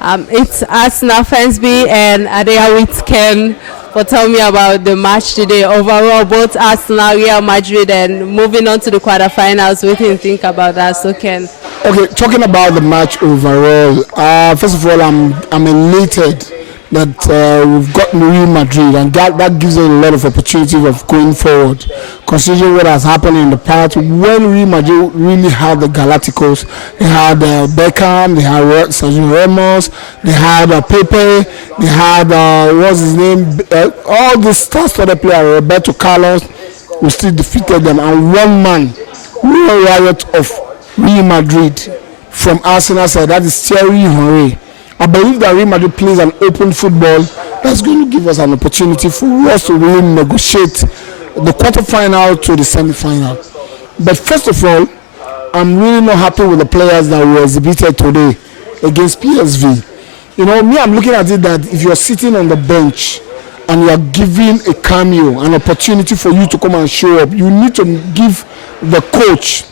It's Arsenal Fansby and Adea with Ken for telling me about the match today. Overall, both Arsenal, Real Madrid, and moving on to the quarterfinals. What do you think about that? So, Ken. Okay, talking about the match overall, first of all, I'm elated that we've got Real Madrid, and that gives us a lot of opportunity of going forward. Considering what has happened in the past, when Real Madrid really had the Galacticos, they had Beckham, they had Sergio Ramos, they had Pepe, they had what's his name, all the star-studded players, Roberto Carlos, who still defeated them, and one man, real riot of Real Madrid from Arsenal side, that is Thierry Henry. I believe that Real Madrid plays an open football that's going to give us an opportunity for us to really negotiate the quarterfinal to the semi-final. But first of all, I'm really not happy with the players that were exhibited today against PSV. You know, me, I'm looking at it that if you're sitting on the bench and you are giving a cameo, an opportunity for you to come and show up, you need to give the coach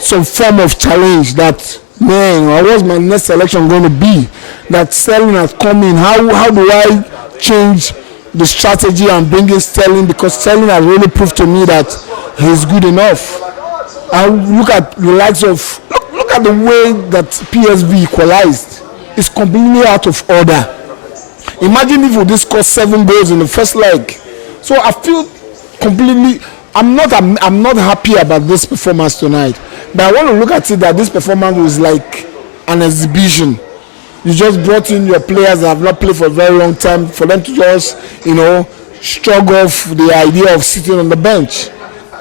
some form of challenge that, man, what's my next selection going to be? That Sterling has come in. How do I change the strategy and bring in Sterling? Because Sterling has really proved to me that he's good enough. And look at the likes of look at the way that PSV equalized. It's completely out of order. Imagine if we just scored 7 goals in the first leg. So I feel completely. I'm not happy about this performance tonight. But I want to look at it that this performance was like an exhibition. You just brought in your players that have not played for a very long time for them to just, shrug off the idea of sitting on the bench.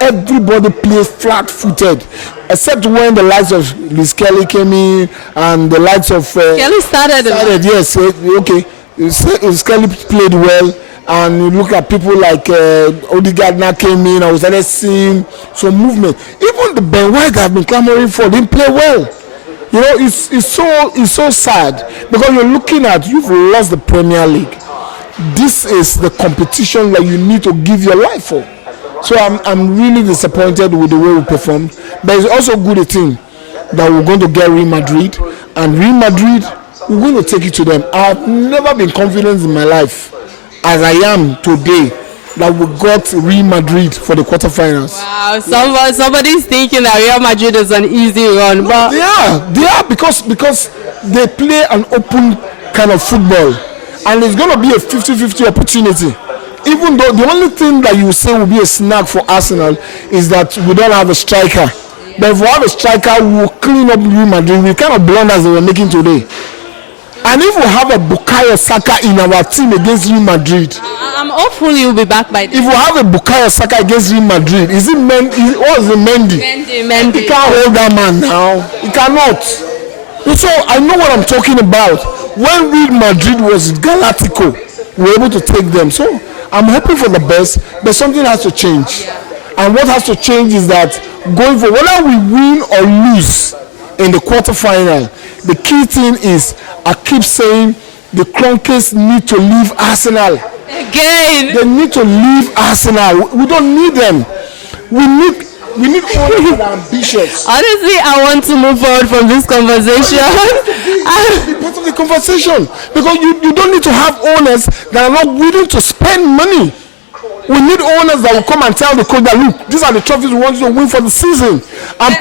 Everybody plays flat-footed, except when the likes of Liz Kelly came in and the likes of Kelly started. Yes, okay. Liz Kelly played well. And you look at people like Odegaard now came in. I was started seeing some movement. Even the Ben White I've been clamoring for didn't play well. You know, it's so sad because you've lost the Premier League. This is the competition that you need to give your life for. So I'm really disappointed with the way we performed. But it's also good a thing that we're going to get Real Madrid, and Real Madrid, we're going to take it to them. I've never been confident in my life as I am today that we got Real Madrid for the quarterfinals. Wow, somebody's thinking that Real Madrid is an easy run. But they are because they play an open kind of football, and it's going to be a 50-50 opportunity. Even though the only thing that you say will be a snag for Arsenal is that we don't have a striker. But if we have a striker, we will clean up Real Madrid. We kind of blunders they were making today. And if we have a Bukayo Saka in our team against Real Madrid, I'm hopeful you'll be back by then. If we have a Bukayo Saka against Real Madrid, is it Mendy? Mendy. He can't hold that man now. He cannot. So I know what I'm talking about. When Real Madrid was Galactico, we were able to take them. So I'm hoping for the best, but something has to change. And what has to change is that going for whether we win or lose in the quarterfinal, the key thing is, I keep saying, the Kroenkes need to leave Arsenal. Again. They need to leave Arsenal. We don't need them. We need owners that are ambitious. Honestly, I want to move forward from this conversation. Be part of the conversation, because you don't need to have owners that are not willing to spend money. We need owners that will come and tell the coach that, look, these are the trophies we want you to win for the season. And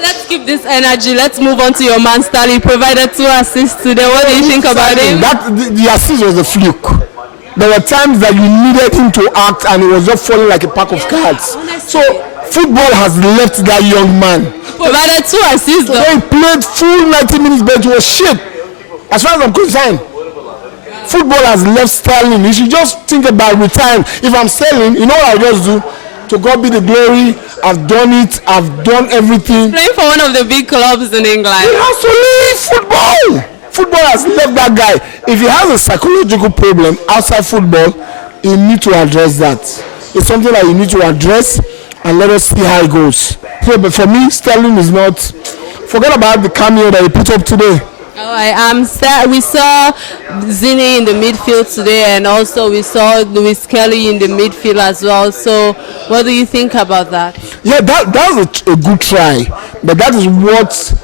let's keep this energy. Let's move on to your man, Sterling. Provided 2 assists today. What do you think about him? The assist was a fluke. There were times that you needed him to act and it was just falling like a pack of cards. So football has left that young man. Provided 2 assists though. He played full 90 minutes, but it was shit. As far as I'm concerned, football has left Sterling. You should just think about retiring. If I'm Sterling, you know what I'll just do? To God be the glory. I've done it. I've done everything. Playing for one of the big clubs in England. He has to leave football. Football has left that guy. If he has a psychological problem outside football, he needs to address that. It's something that you need to address, and let us see how it goes. So, but for me, Sterling is not. Forget about the cameo that he put up today. All right, we saw Zini in the midfield today, and also we saw Luis Kelly in the midfield as well. So what do you think about that? Yeah, that was a good try, but that is what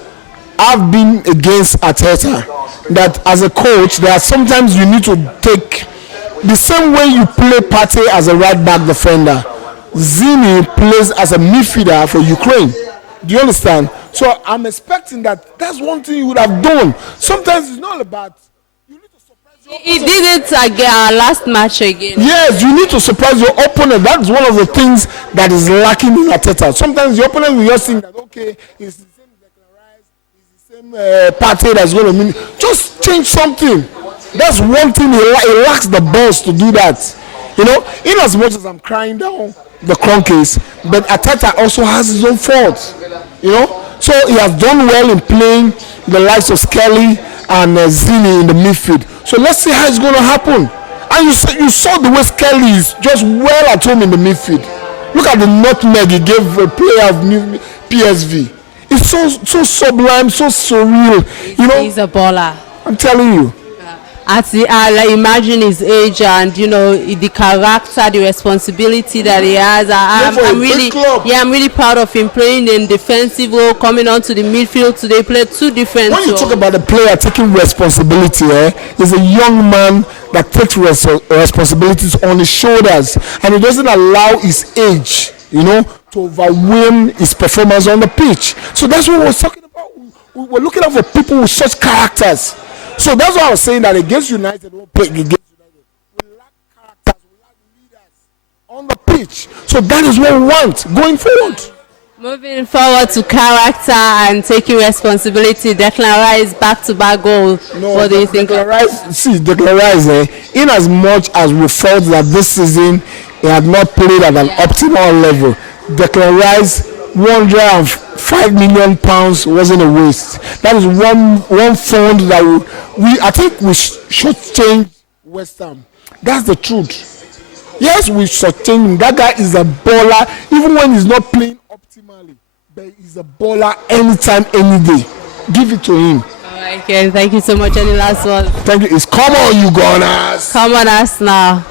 I've been against Arteta. That as a coach, there are sometimes you need to take the same way you play Partey as a right back defender. Zini plays as a midfielder for Ukraine. Do you understand? So I'm expecting that that's one thing you would have done. Sometimes it's not about. He did it again last match again. Yes, you need to surprise your opponent. That's one of the things that is lacking in Arteta. Sometimes the opponent will just think that okay, it's the same Declan, it's the same party that's going to mean. Just change something. That's one thing he lacks the balls to do that. You know, in as much as I'm crying down the Cronkies, but Arteta also has his own faults. You know, so he has done well in playing the likes of Skelly and Zini in the midfield. So let's see how it's going to happen. And you saw the way Skelly is just well at home in the midfield. Look at the nutmeg he gave a player of PSV. It's so sublime, so surreal. You know, he's a baller. I'm telling you. I imagine his age and the character, the responsibility that he has. I'm really proud of him playing in defensive role, coming onto the midfield today. Play two different. When you talk about a player taking responsibility, he's a young man that takes responsibilities on his shoulders, and he doesn't allow his age, to overwhelm his performance on the pitch. So that's what we're talking about. We're looking out for people with such characters. So that's why I was saying that against United, we'll play against United. We lack characters, we lack leaders on the pitch. So that is what we want going forward. Moving forward to character and taking responsibility, Declan Rice back-to-back goals. No, what do you think? Declan Rice, in as much as we felt that this season he had not played at an optimal level, Declan Rice, £105 million wasn't a waste. That is one fund that I think we should change West Ham. That's the truth. Yes, we should change him. That guy is a baller, even when he's not playing optimally. But he's a baller anytime, any day. Give it to him. All right, Ken. Thank you so much. Any last one? Thank you. It's come on, you Gunners. Come on us now.